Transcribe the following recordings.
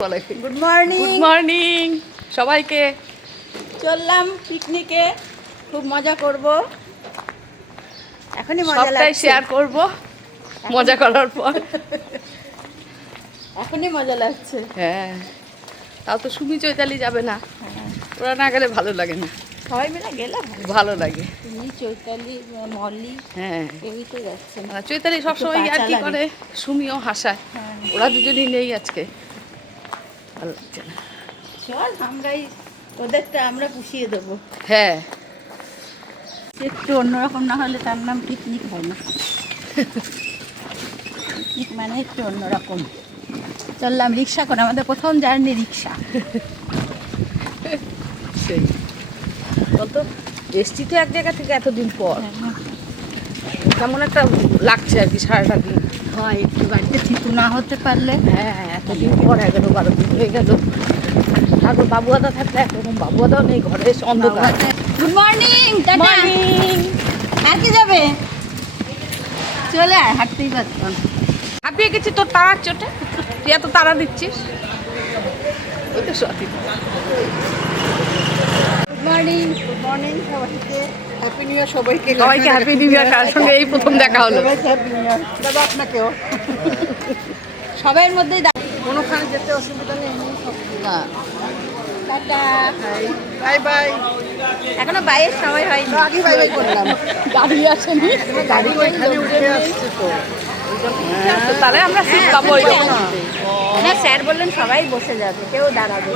Good morning. Good morning সবাইকে। চললাম পিকনিকে, খুব মজা করব। এখনই মজা লাগছে, সবটাই শেয়ার করব মজা করার পর। এখনই মজা লাগছে। হ্যাঁ, তাও তো সুমি চৈতালি যাবে না, ওরা না গেলে ভালো লাগে না। সবাই মিলে গেলে ভালো লাগে। তুমি চৈতালি মল্লি, হ্যাঁ, কেউই তো যাচ্ছে না। চৈতালি সবসময় আর কি করে, সুমিও হাসায়। ওরা দুজনই নেই আজকে, ভালো লাগছে না। চল আমরাই ওদেরটা আমরা পুষিয়ে দেবো। হ্যাঁ, একটু অন্যরকম না হলে তার নাম পিকনিক হয় না। পিকনিক মানে একটু অন্যরকম। চললাম রিক্সা করে, আমাদের প্রথম জার্নি রিক্সা। সেই বলতো এসছি তো এক জায়গা থেকে এতদিন পর, কেমন একটা লাগছে আর কি সারাটা দিন। হয় একটু বাড়িতে থিতু না হতে পারলে। হ্যাঁ, এতদিন পর 11-12 দিন হয়ে গেল। তারপর বাবুয়াদা থাকলে একরকম, বাবুয়াদাও নেই ঘরে, এসে অন্ধকার। Good morning. মর্নিং। আর কি যাবে, চলে আয়, হাঁটতেই পারতাম। হাঁপিয়ে গেছি তোর তাড়ার চোটে, তুই এত তাড়া দিচ্ছিস। ওই তো সত্যি। Good morning. গুড মর্নিং সবাইকে, হ্যাপি নিউ ইয়ার সবাইকে। সবাইকে হ্যাপি নিউ ইয়ার। কার সঙ্গে এই প্রথম দেখা হলো। হ্যাপি নিউ ইয়ার দাদা আপনাকেও। সবাইয়ের মধ্যেই কোনোখানে যেতে অসুবিধা নেই না। Tata, bye bye. এখনো বাইয়ের সময় হয়নি, আগে বাই বাই করলাম। গাড়ি আসেনি, গাড়ি ওইখানে উঠে আসছে তো, তাহলে আমরা সিট পাবো। না স্যার বললেন সবাই বসে যাবে, কেউ দাঁড়াবে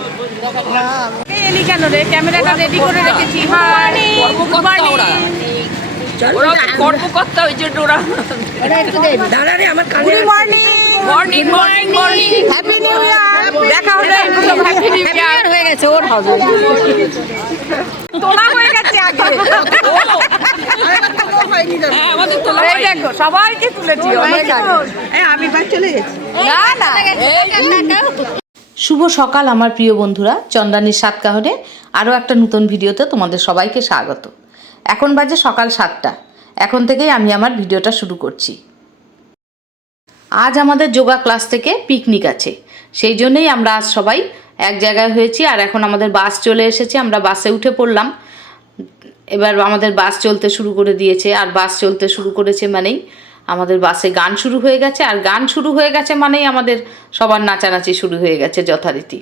না। এলি কেন রে, ক্যামেরাটা রেডি করে রেখেছি। কর্মকর্তা ওই যে ডোরা। দাঁড়া রে, আমার কানে। Morning morning morning, happy new year. দেখা হলো, হ্যাপি নিউ ইয়ার হয়ে গেছে, ওর হবে তোলা হয়ে গেছে আগে। হ্যাঁ, আমাদের তোলা হয়ে দেখো, সবাইকে তুলেছি। আমি বাড়ি চলে গেছি। না না, শুভ সকাল আমার প্রিয় বন্ধুরা, চন্দ্রানীর সাতকাহনে আরও একটা নতুন ভিডিওতে তোমাদের সবাইকে স্বাগত। এখন বাজে সকাল 7টা। এখন থেকেই আমি আমার ভিডিওটা শুরু করছি। আজ আমাদের যোগা ক্লাস থেকে পিকনিক আছে, সেই জন্যই আমরা আজ সবাই এক জায়গায় হয়েছি। আর এখন আমাদের বাস চলে এসেছে, আমরা বাসে উঠে পড়লাম। এবার আমাদের বাস চলতে শুরু করে দিয়েছে, আর বাস চলতে শুরু করেছে মানেই আমাদের বাসে গান শুরু হয়ে গেছে, আর গান শুরু হয়ে গেছে মানেই আমাদের সবার নাচানাচি শুরু হয়ে গেছে যথারীতি।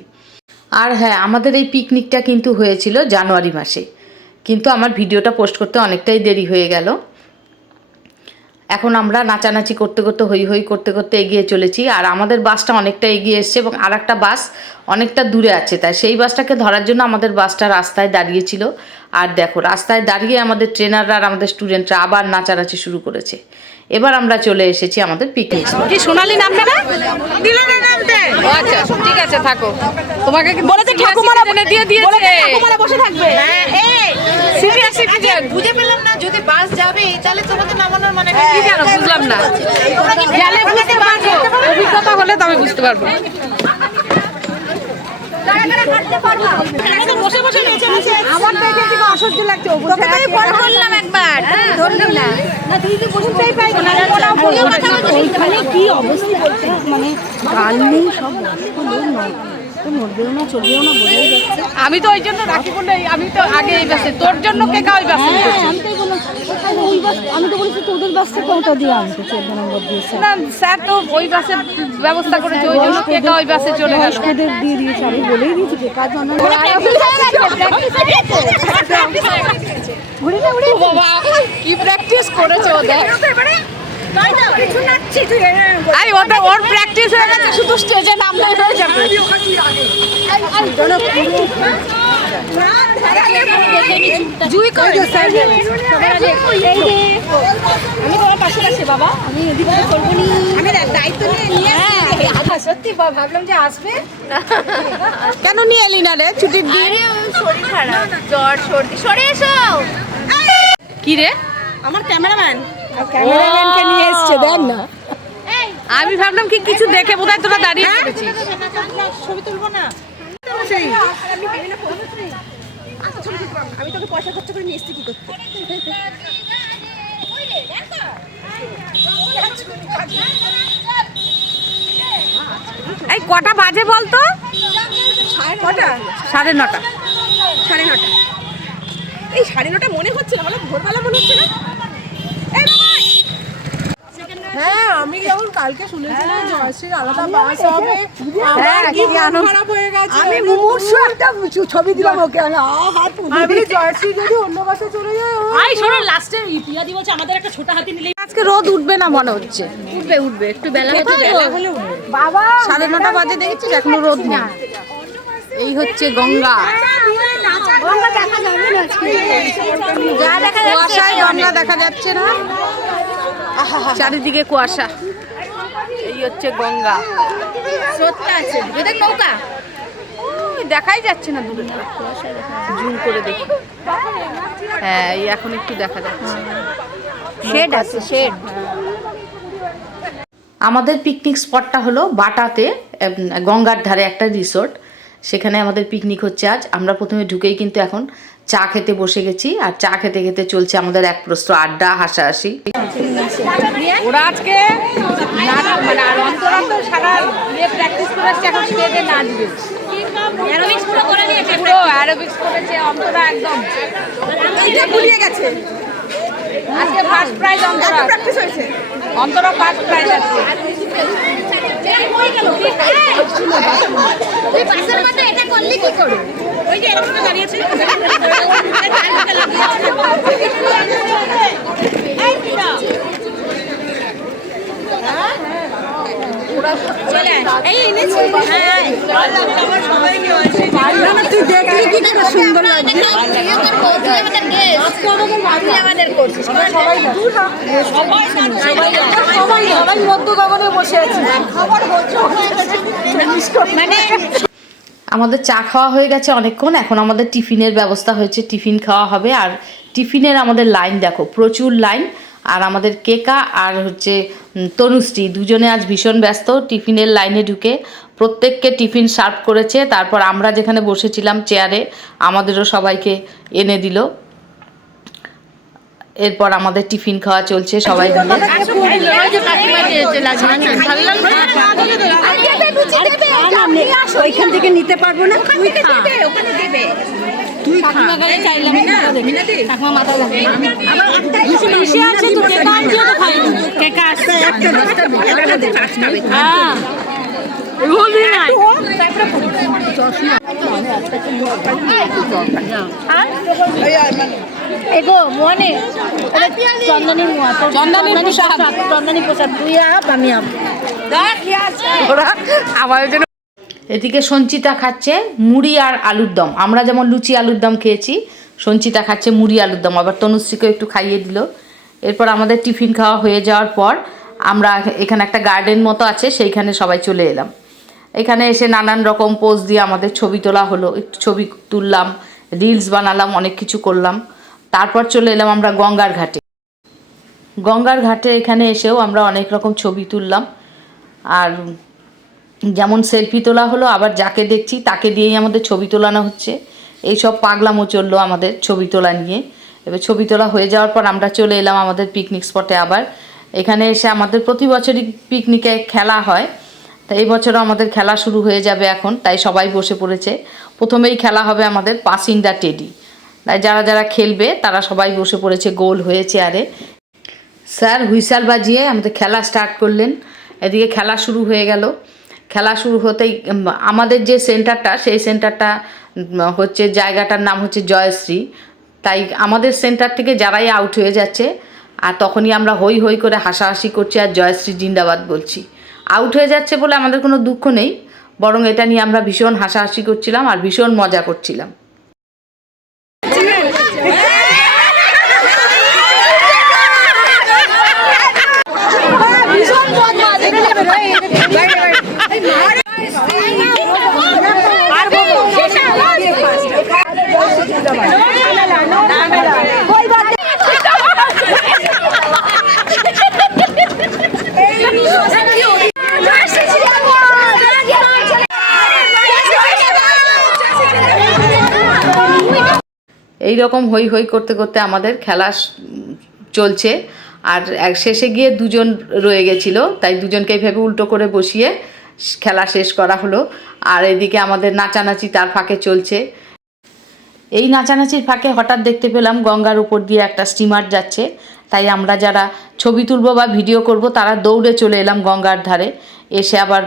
আর হ্যাঁ, আমাদের এই পিকনিকটা কিন্তু হয়েছিল জানুয়ারি মাসে, কিন্তু আমার ভিডিওটা পোস্ট করতে অনেকটাই দেরি হয়ে গেল। এখন আমরা নাচানাচি করতে করতে, হই হই করতে করতে এগিয়ে চলেছি। আর আমাদের বাসটা অনেকটা এগিয়ে এসছে এবং আর একটা বাস অনেকটা দূরে আছে, তাই সেই বাসটাকে ধরার জন্য আমাদের বাসটা রাস্তায় দাঁড়িয়েছিল। আর দেখো, রাস্তায় দাঁড়িয়ে আমাদের ট্রেনাররা আর আমাদের স্টুডেন্টরা আবার নাচানাচি শুরু করেছে। এবার আমরা চলে এসেছি আমাদের পিকনিক। কি সোনালি নামবে না? দিলে না নামতে। আচ্ছা ঠিক আছে, থাকো। তোমাকে কি বলেছে ঠাকুমারা এনে দিয়ে দিয়েছে? ঠাকুমারা বসে থাকবে। হ্যাঁ, এই সিনিয়র সিটিজেন। বুঝে পেলাম না, যদি বাস যাবে তাহলে তোমাকে নামানোর মানে কি জানো, বুঝলাম না। গেলে বুঝতে পারবো, অভিজ্ঞতা হলে তবে বুঝতে পারবো। আমার তো এখানে থেকে অসহ্য লাগছে। তোকে তো ফোন করলাম একবার, ধরলাম না। না তুই তো বসতেই পাই না। ওইখানে কি অবস্থা বলতে, মানে গান নেই, সব বয়স্ক লোক নয়, তো নড়বেও না চলবেও না, বোঝাই যাচ্ছে। আমি তো ওই জন্য রাখি বলে, আমি তো আগে এই বাসে, তোর জন্য কে ওই বাসে? আমি তো বললাম ওই বাস, আমি তো বলেছি তোদের বাসটা কোনটা দিয়ে আনতে, 14 নম্বর দিয়েছে না, স্যার তো ওই বাসে ব্যবস্থা করেছে, ওই জন্য কে ওই বাসে চলে গেল। বয়স্কদের দিয়ে দিয়েছে, আমি বলেই দিয়েছি যে কাজ অন্য। বাবা কি প্র্যাকটিস করেছে ওদের। আরে ওর প্র্যাকটিস হয়ে গেছে, শুধু স্টেজে নামলে হয়ে যাবে। জুই করে আমি তোমার পাশে আছি বাবা, আমি এদিকে করবো নি, আমি দায়িত্ব নিয়ে সত্যি ভাবলাম যে আসবে। কেন নিয়ে এলি না রে ছুটির দিন? শরীর খারাপ, জ্বর সর্দি। সরে এসো। কি রে, আমার ক্যামেরাম্যান ক্যামেরাম্যানকে নিয়ে এসছে, দেখ না। আমি ভাবলাম কি কিছু দেখে বোধহয় তোরা দাঁড়িয়ে পড়েছিস। ছবি তুলবো না, আমি তোকে পয়সা খরচ করে নিয়ে এসছি কি করতে। এই কটা বাজে বলতো? 9:30। 9:30। 9:30। এই 9:30 মনে হচ্ছে না, বলো ভোরবেলা মনে হচ্ছে না? এই বাবাই! হ্যাঁ আমি যেমন কালকে শুনেছিলাম জয়শ্রীর আলাদা বাস হবে, হ্যাঁ, কি কি আনন্দ। খারাপ হয়ে গেছে। আমি মুমূর্ষু একটা ছবি দিলাম ওকে, আমি হাত আমি জয়শ্রী যদি অন্য বাসে চলে যায় আই শোনো লাস্টে পিয়াদি বলছে আমাদের একটা ছোট হাতি নিলে আজকে রোদ উঠবে না মনে হচ্ছে। উঠবে একটু বেলা হলে বাবা 9:30 বাজে দেখেছিস এখনো রোদ নেই। এই হচ্ছে গঙ্গা। গঙ্গা দেখা যাবে না আজকে। যা দেখা যাচ্ছে কুয়াশায় গঙ্গা দেখা যাচ্ছে না, চারিদিকে কুয়াশা। এই হচ্ছে গঙ্গা। স্রোতটা আছে এটা নৌকা ওই দেখাই যাচ্ছে না দূরে, জুম করে দেখি। হ্যাঁ এই এখন একটু দেখা যাচ্ছে, শেড আছে, শেড। আমাদের পিকনিক স্পটটা হলো বাটাতে, গঙ্গার ধারে একটা রিসোর্ট। সেখানে আমাদের পিকনিক হচ্ছে আজ। আমরা প্রথমে ঢুকেই কিন্তু এখন চা খেতে বসে গেছি, আর চা খেতে খেতে চলছে আমাদের এক প্রস্ত আড্ডা, হাসাহাসি। ওরা আজকে মানে আর অন্তরান্ত সারা প্র্যাকটিস করে আসছে, এখন স্টেজে নাচবে। অ্যারোবিক্স পুরো করে নিয়েছে পুরো অ্যারোবিক্স করেছে অন্তরা একদম। এইটা ভুলিয়ে গেছে। আজকে ফার্স্ট প্রাইজ অন্তরা, প্র্যাকটিস হয়েছে। অন্তরা ফার্স্ট প্রাইজ আছে। তুই পাশের মধ্যে এটা করলি কি করে ওই যে এরকম দাঁড়িয়ে আছে এই এনেছি হ্যাঁ তুই দেখলি কি করে সুন্দর লাগছে। আমাদের করছিস সবাই মধ্য গগনে বসে আছে। খবর বলছো মানে আমাদের চা খাওয়া হয়ে গেছে অনেকক্ষণ, এখন আমাদের টিফিনের ব্যবস্থা হয়েছে, টিফিন খাওয়া হবে। আর টিফিনের আমাদের লাইন দেখো, প্রচুর লাইন। আর আমাদের কেকা আর হচ্ছে তনুশ্রী দুজনে আজ ভীষণ ব্যস্ত টিফিনের লাইনে ঢুকে। প্রত্যেককে টিফিন সার্ভ করেছে, তারপর আমরা যেখানে বসেছিলাম চেয়ারে আমাদেরও সবাইকে এনে দিল। এরপর আমাদের টিফিন খাওয়া চলছে সবাই মিলে। ওইখান থেকে নিতে পারবো না, তুই খা। তুই চাইলাম না ঠাকুমা মাথা লাগে বেশি আছে তো কেকা আনছিও তো খাইনি কেকা আসছে হ্যাঁ বলি না এগো মনে চন্দনী চন্দনী প্রসাদ তুই আপ আমি আপ ওরা আমাদের জন্য। এদিকে সঞ্চিতা খাচ্ছে মুড়ি আর আলুর দম। আমরা যেমন লুচি আলুর দম খেয়েছি, সঞ্চিতা খাচ্ছে মুড়ি আলুর দম, আবার তনুশ্রীকেও একটু খাইয়ে দিল। এরপর আমাদের টিফিন খাওয়া হয়ে যাওয়ার পর আমরা এখানে একটা গার্ডেন মতো আছে, সেইখানে সবাই চলে এলাম। এখানে এসে নানান রকম পোজ দিয়ে আমাদের ছবি তোলা হলো, একটু ছবি তুললাম, রিলস বানালাম, অনেক কিছু করলাম। তারপর চলে এলাম আমরা গঙ্গার ঘাটে। গঙ্গার ঘাটে এখানে এসেও আমরা অনেক রকম ছবি তুললাম। আর যেমন সেলফি তোলা হলো, আবার যাকে দেখছি তাকে দিয়েই আমাদের ছবি তোলানো হচ্ছে। এইসব পাগলামো চললো আমাদের ছবি তোলা নিয়ে। এবার ছবি তোলা হয়ে যাওয়ার পর আমরা চলে এলাম আমাদের পিকনিক স্পটে। আবার এখানে এসে আমাদের প্রতি বছরই পিকনিকে খেলা হয়, তাই এই বছরও আমাদের খেলা শুরু হয়ে যাবে এখন, তাই সবাই বসে পড়েছে। প্রথমেই খেলা হবে আমাদের পাসিং দ্য টেডি, তাই যারা যারা খেলবে তারা সবাই বসে পড়েছে গোল হয়ে চেয়ারে। স্যার হুইসাল বাজিয়ে আমাদের খেলা স্টার্ট করলেন। এদিকে খেলা শুরু হয়ে গেল। খেলা শুরু হতেই আমাদের যে সেন্টারটা, সেই সেন্টারটা হচ্ছে, জায়গাটার নাম হচ্ছে জয়শ্রী। তাই আমাদের সেন্টার থেকে যারাই আউট হয়ে যাচ্ছে, আর তখনই আমরা হই হই করে হাসাহাসি করছি আর জয়শ্রী জিন্দাবাদ বলছি। আউট হয়ে যাচ্ছে বলে আমাদের কোনো দুঃখ নেই, বরং এটা নিয়ে আমরা ভীষণ হাসাহাসি করছিলাম আর ভীষণ মজা করছিলাম। এই রকম হই হই করতে করতে আমাদের খেলা চলছে। আর শেষে গিয়ে দুজন রয়ে গেছিলো, তাই দুজনকে এইভাবে উল্টো করে বসিয়ে খেলা শেষ করা হলো। আর এদিকে আমাদের নাচানাচি তার ফাঁকে চলছে। এই নাচানাচির ফাঁকে হঠাৎ দেখতে পেলাম গঙ্গার উপর দিয়ে একটা স্টিমার যাচ্ছে। তাই আমরা যারা ছবি তুলব বা ভিডিও করব তারা দৌড়ে চলে এলাম গঙ্গার ধারে, এসে আবার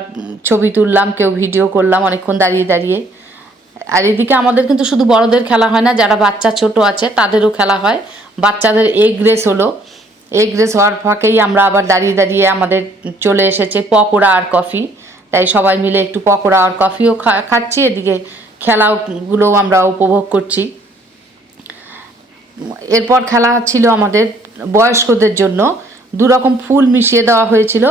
ছবি তুললাম, কেউ ভিডিও করলাম অনেকক্ষণ দাঁড়িয়ে দাঁড়িয়ে। আর এদিকে আমাদের কিন্তু শুধু বড়দের খেলা হয় না, যারা বাচ্চা ছোট আছে তাদেরও খেলা হয়। বাচ্চাদের এগ রেস হলো, এগ রেস হওয়ার ফাঁকেই আমরা আবার দাঁড়িয়ে দাঁড়িয়ে আমাদের চলে এসেছে পকোড়া আর কফি। তাই সবাই মিলে একটু পকোড়া আর কফিও খাচ্ছি, এদিকে খেলাগুলোও আমরা উপভোগ করছি। এরপর খেলা ছিল আমাদের বয়স্কদের জন্য, দুরকম ফুল মিশিয়ে দেওয়া হয়েছিল।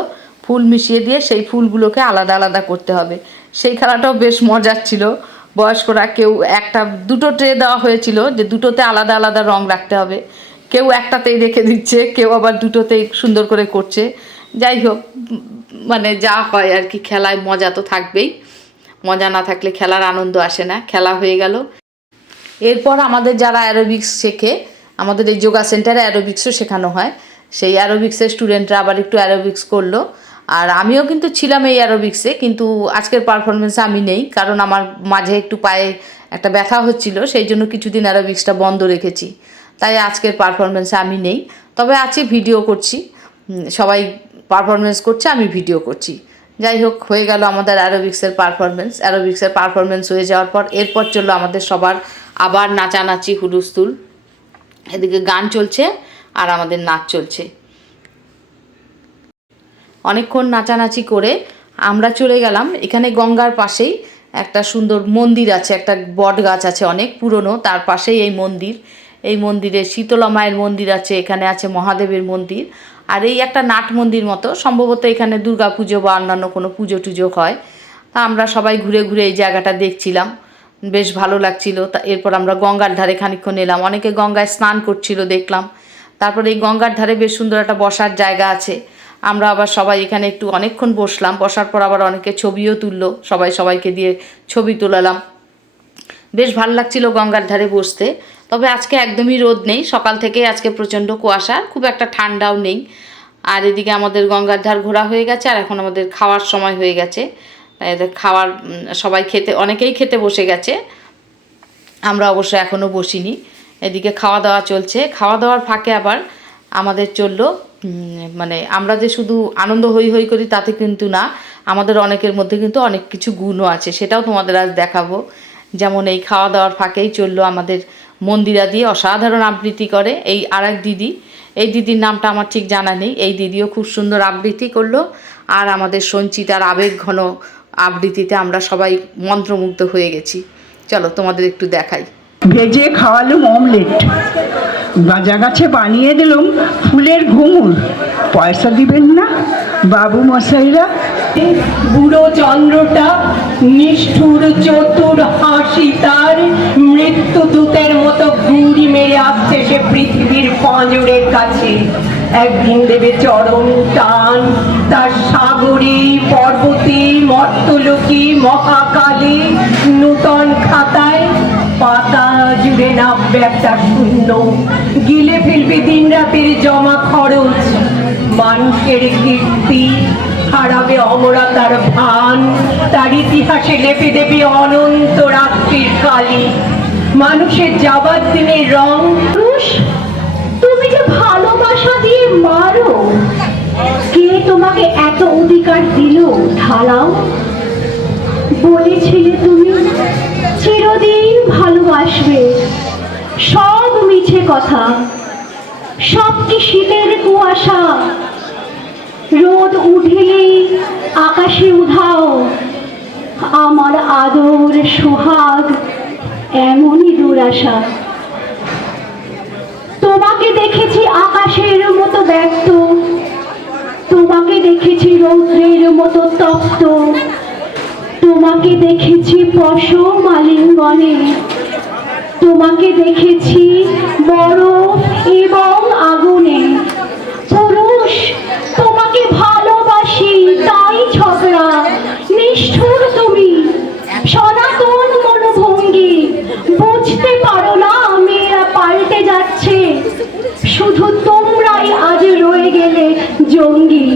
ফুল মিশিয়ে দিয়ে সেই ফুলগুলোকে আলাদা আলাদা করতে হবে। সেই খেলাটাও বেশ মজার ছিল। বয়স্করা কেউ দুটো ট্রে দেওয়া হয়েছিল যে দুটোতে আলাদা আলাদা রং রাখতে হবে, কেউ একটাতেই রেখে দিচ্ছে, কেউ আবার দুটোতেই সুন্দর করে করছে। যাই হোক, মানে যা হয় আর কি, খেলায় মজা তো থাকবেই, মজা না থাকলে খেলার আনন্দ আসে না। খেলা হয়ে গেল। এরপর আমাদের যারা অ্যারোবিক্স শেখে, আমাদের এই যোগা সেন্টারে অ্যারোবিক্সও শেখানো হয়, সেই অ্যারোবিক্সের স্টুডেন্টরা আবার একটু অ্যারোবিক্স করলো। আর আমিও কিন্তু ছিলাম এই অ্যারোবিক্সে, কিন্তু আজকের পারফরমেন্সে আমি নেই, কারণ আমার মাঝে একটু পায়ে একটা ব্যথা হচ্ছিল, সেই জন্য কিছুদিন অ্যারোবিক্সটা বন্ধ রেখেছি। তাই আজকের পারফরমেন্সে আমি নেই, তবে আছি, ভিডিও করছি। সবাই পারফরমেন্স করছে, আমি ভিডিও করছি। যাই হোক, হয়ে গেল আমাদের অ্যারোবিক্সের পারফরমেন্স হয়ে যাওয়ার পর এরপর চললো আমাদের সবার আবার নাচানাচি, হুলুস্থুল। এদিকে গান চলছে আর আমাদের নাচ চলছে। অনেকক্ষণ নাচানাচি করে আমরা চলে গেলাম, এখানে গঙ্গার পাশেই একটা সুন্দর মন্দির আছে, একটা বট গাছ আছে অনেক পুরনো, তার পাশেই এই মন্দির। এই মন্দিরে শীতলা মায়ের মন্দির আছে, এখানে আছে মহাদেবের মন্দির, আর এই একটা নাট মন্দির মতো, সম্ভবত এখানে দুর্গা পুজো বা অন্যান্য কোনো পুজো টুজো হয়। তা আমরা সবাই ঘুরে ঘুরে এই জায়গাটা দেখছিলাম, বেশ ভালো লাগছিল। তা এরপর আমরা গঙ্গার ধারে খানিকক্ষণ এলাম, অনেকে গঙ্গায় স্নান করছিল দেখলাম। তারপর এই গঙ্গার ধারে বেশ সুন্দর একটা বসার জায়গা আছে, আমরা আবার সবাই এখানে একটু অনেকক্ষণ বসলাম। বসার পর আবার অনেকে ছবিও তুললো, সবাইকে দিয়ে ছবি তোলালাম। বেশ ভালো লাগছিল গঙ্গার ধারে বসতে। তবে আজকে একদমই রোদ নেই, সকাল থেকে আজকে প্রচণ্ড কুয়াশা, খুব একটা ঠান্ডাও নেই। আর এদিকে আমাদের গঙ্গার ধার ঘোরা হয়ে গেছে, আর এখন আমাদের খাওয়ার সময় হয়ে গেছে। খাওয়ার সবাই অনেকেই খেতে বসে গেছে, আমরা অবশ্য এখনও বসিনি। এদিকে খাওয়া দাওয়া চলছে। খাওয়া দাওয়ার ফাঁকে আবার আমাদের চললো, মানে আমরা যে শুধু আনন্দ হই হই করি তাতে কিন্তু না, আমাদের অনেকের মধ্যে কিন্তু অনেক কিছু গুণও আছে, সেটাও তোমাদের আজ দেখাবো। যেমন এই খাওয়া দাওয়ার ফাঁকেই চললো আমাদের মন্দিরা দিয়ে অসাধারণ আবৃত্তি করে এই আরেক দিদি। এই দিদির নামটা আমার ঠিক জানা নেই, এই দিদিও খুব সুন্দর আবৃত্তি করলো। আর আমাদের সঞ্চিতার আবেগ ঘন আবৃত্তিতে আমরা সবাই মন্ত্রমুগ্ধ হয়ে গেছি। চলো তোমাদের একটু দেখাই। ভেজে খাওয়ালুম অমলেট, গাজা গাছে বানিয়ে দিলাম ফুলের ঘুঙুর, পয়সা দিবেন না বাবু মশাইরা। বুড়ো চন্দ্রটা নিষ্ঠুর চতুর হাসি তার, মৃত্যু দূতের মতো গুড়ি মেরে আসছে সে পৃথিবীর পাঁজরের কাছে। একদিন দেবে চরম টান তার সাগরে, পর্বতে, মর্তলোকে, মহাকালে, নূতন খাতায় পাতা জুড়ে নামবে একটা শূন্য, গিলে ফেলবে দিন রাতের জমা খরচ। মানুষের কীর্তি হারাবে অমরতার ভান, তার ইতিহাসে লেপে দেবে অনন্ত রাত্রির কালি। মানুষের যাবার দিনের রং, তুমি যে ভালোবাসা দিয়ে মারো, কে তোমাকে এত অধিকার দিল ঢালাও? বলেছিলে তুমি চিরদিন ভালোবাসবে, সব মিছে কথা, সব কি শীতের কুয়াশা? রোদ উঠেলেই আকাশে উধাও, আমার আদর সোহাগ এমনই দুরাশা। তোমাকে দেখেছি আকাশের মতো ব্যক্ত, তোমাকে দেখেছি রৌদ্রের মতো তপ্ত, তোমাকে দেখেছি পশম আলিঙ্গনে, তোমাকে দেখেছি বরফ এবং আগুনে। পুরুষ তোমাকে ভালোবাসি তাই ঝগড়া, নিষ্ঠুর তুমি সনাতন মনোভঙ্গি, বুঝতে পারো না মেয়েরা পাল্টে যাচ্ছে, শুধু তোমরাই আজ রয়ে গেলে জঙ্গি।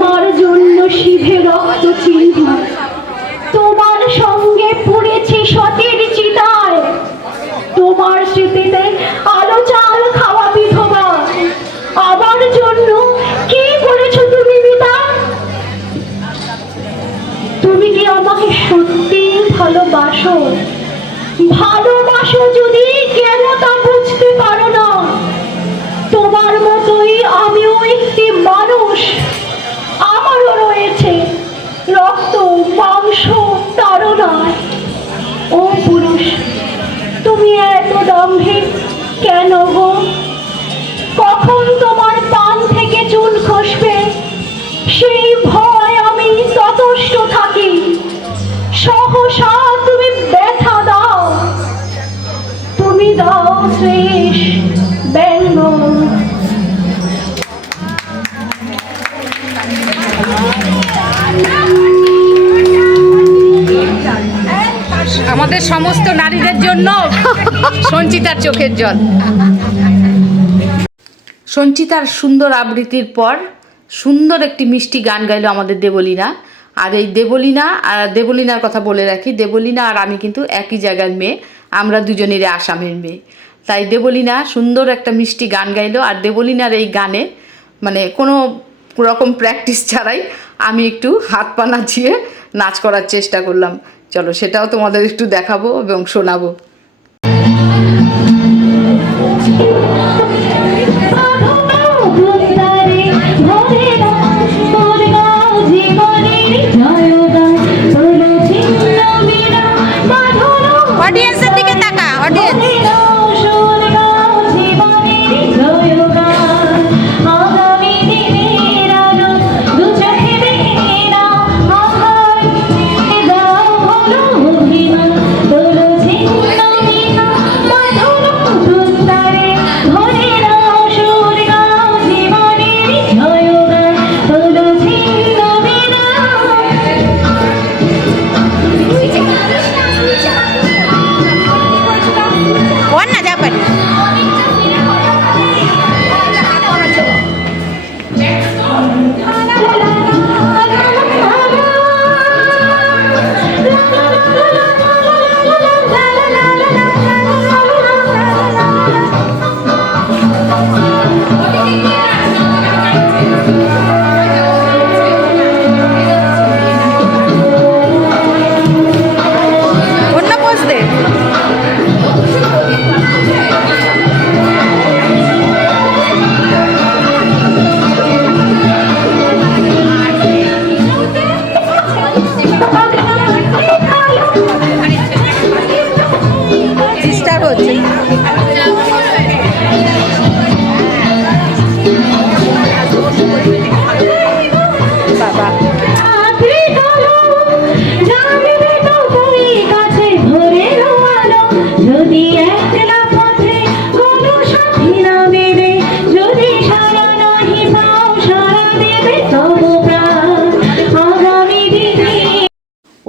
তোমার জন্য শিভে রক্ত চিহ্ন, তোমার সঙ্গে পুড়েছি সতীর চিতায়, তোমার স্মৃতিতে আলো চাল খাওয়া বিধবা। আমার জন্য কি করেছো তুমি মিতা? তুমি কি আমাকে সত্যি ভালোবাসো? ভালোবাসো যদি কেন তা বুঝতে পারো না? তোমার মতোই আমিও একটি মানুষ, আমারও রয়েছে রক্ত মাংস তাড়নায়। ও পুরুষ, তুমি এত দাম্ভিক কেন গো? কখন তোমার পান থেকে চুল খসবে সেই ভয় আমি ততষ্ট থাকি। সহসা তুমি ব্যথা দাও, তুমি দাও শ্লেষ ব্যঙ্গ। আমাদের সমস্ত নারীদের জন্য সঞ্চিতার চোখের জল। সঞ্চিতার সুন্দর আবৃত্তির পর সুন্দর একটি মিষ্টি গান গাইলো আমাদের দেবলীনা। আর এই দেবলীনার কথা বলে রাখি, দেবলীনা আর আমি কিন্তু একই জায়গার মেয়ে, আমরা দুজনেরই আসামের মেয়ে। তাই দেবলীনা সুন্দর একটা মিষ্টি গান গাইলো। আর দেবলীনার এই গানে মানে কোনো রকম প্র্যাকটিস ছাড়াই আমি একটু হাত পা নাচিয়ে নাচ করার চেষ্টা করলাম। চলো সেটাও তোমাদের একটু দেখাবো এবং শোনাবো। অডিয়েন্সের দিকে তাকা, অডিয়েন্স।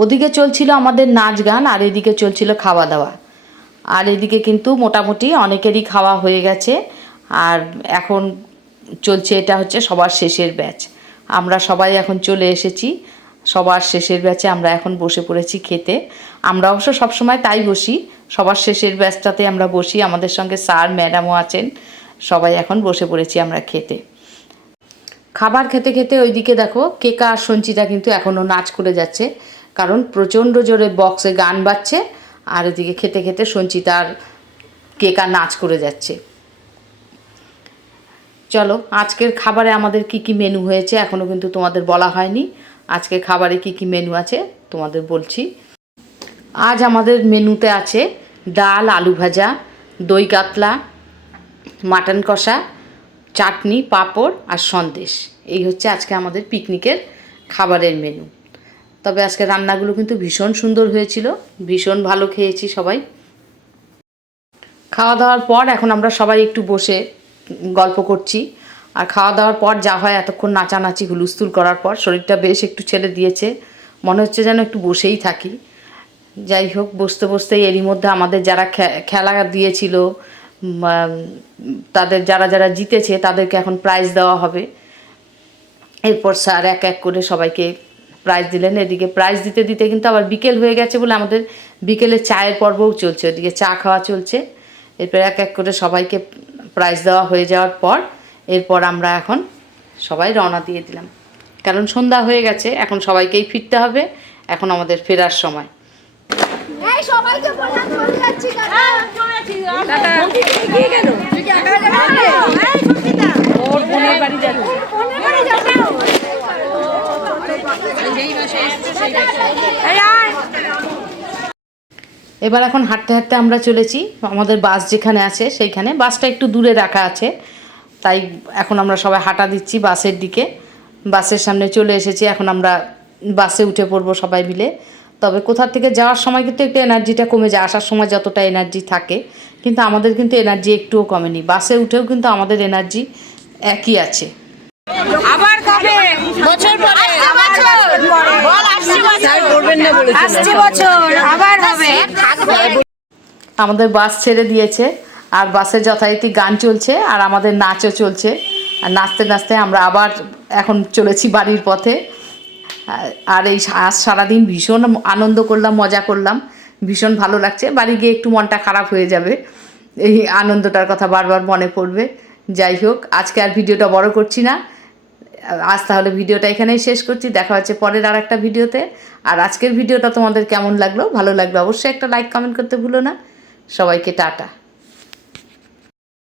ওদিকে চলছিল আমাদের নাচ গান আর এদিকে চলছিল খাওয়া দাওয়া। আর এদিকে কিন্তু মোটামুটি অনেকেরই খাওয়া হয়ে গেছে। আর এখন চলছে, এটা হচ্ছে সবার শেষের ব্যাচ। আমরা সবাই এখন চলে এসেছি সবার শেষের ব্যাচে। আমরা এখন বসে পড়েছি খেতে। আমরা অবশ্য সবসময় তাই বসি, সবার শেষের ব্যাচটাতে আমরা বসি। আমাদের সঙ্গে স্যার ম্যাডামও আছেন, সবাই এখন বসে পড়েছি আমরা খেতে। খাবার খেতে খেতে ওইদিকে দেখো কেকা আর সঞ্চিতা কিন্তু এখনও নাচ করে যাচ্ছে, কারণ প্রচণ্ড জোরে বক্সে গান বাজছে। আর এদিকে খেতে খেতে সঞ্চিতা আর কেকা নাচ করে যাচ্ছে। চলো আজকের খাবারে আমাদের কি কি মেনু হয়েছে এখনও কিন্তু তোমাদের বলা হয়নি। আজকের খাবারে কি কি মেনু আছে তোমাদের বলছি। আজ আমাদের মেনুতে আছে ডাল, আলু ভাজা, দই কাতলা, মাটন কষা, চাটনি, পাঁপড় আর সন্দেশ। এই হচ্ছে আজকে আমাদের পিকনিকের খাবারের মেনু। তবে আজকে রান্নাগুলো কিন্তু ভীষণ সুন্দর হয়েছিল, ভীষণ ভালো খেয়েছি সবাই। খাওয়া দাওয়ার পর এখন আমরা সবাই একটু বসে গল্প করছি। আর খাওয়া দাওয়ার পর যা হয়, এতক্ষণ নাচানাচি হুলুস্থুল করার পর শরীরটা বেশ একটু ছেড়ে দিয়েছে, মনে হচ্ছে যেন একটু বসেই থাকি। যাই হোক, বসতে বসতে এরই মধ্যে আমাদের যারা খেলা দিয়েছিল, তাদের যারা যারা জিতেছে তাদেরকে এখন প্রাইজ দেওয়া হবে। এরপর স্যার এক এক করে সবাইকে প্রাইজ দিলেন। এদিকে প্রাইজ দিতে দিতে কিন্তু আবার বিকেল হয়ে গেছে বলে আমাদের বিকেলে চায়ের পর্বও চলছে, ওদিকে চা খাওয়া চলছে। এরপর এক এক করে সবাইকে প্রাইজ দেওয়া হয়ে যাওয়ার পর এরপর আমরা এখন সবাই রওনা দিয়ে দিলাম, কারণ সন্ধ্যা হয়ে গেছে, এখন সবাইকেই ফিরতে হবে, এখন আমাদের ফেরার সময়। এবার এখন হাঁটতে হাঁটতে আমরা চলেছি আমাদের বাস যেখানে আছে সেইখানে। বাসটা একটু দূরে রাখা আছে, তাই এখন আমরা সবাই হাঁটা দিচ্ছি বাসের দিকে। বাসের সামনে চলে এসেছি, এখন আমরা বাসে উঠে পড়বো সবাই মিলে। তবে কোথা থেকে যাওয়ার সময় কিন্তু একটু এনার্জিটা কমে যায়, আসার সময় যতটা এনার্জি থাকে কিন্তু আমাদের কিন্তু এনার্জি একটুও কমেনি। বাসে উঠেও কিন্তু আমাদের এনার্জি একই আছে। আবার কবে? বছর পরে। আসছে বছর আবার হবে। আমাদের বাস ছেড়ে দিয়েছে, আর বাসে যথারীতি গান চলছে আর আমাদের নাচও চলছে। আর নাচতে নাচতে আমরা আবার এখন চলেছি বাড়ির পথে। আর এই আজ সারাদিন ভীষণ আনন্দ করলাম, মজা করলাম, ভীষণ ভালো লাগছে। বাড়ি গিয়ে একটু মনটা খারাপ হয়ে যাবে, এই আনন্দটার কথা বারবার মনে পড়বে। যাই হোক, আজকে আর ভিডিওটা বড় করছি না, আজ তাহলে ভিডিওটা এখানেই শেষ করছি। দেখা হচ্ছে পরের আর একটা ভিডিওতে। আর আজকের ভিডিওটা তোমাদের কেমন লাগলো, ভালো লাগলো অবশ্যই একটা লাইক কমেন্ট করতে ভুলো না। সবাইকে টাটা।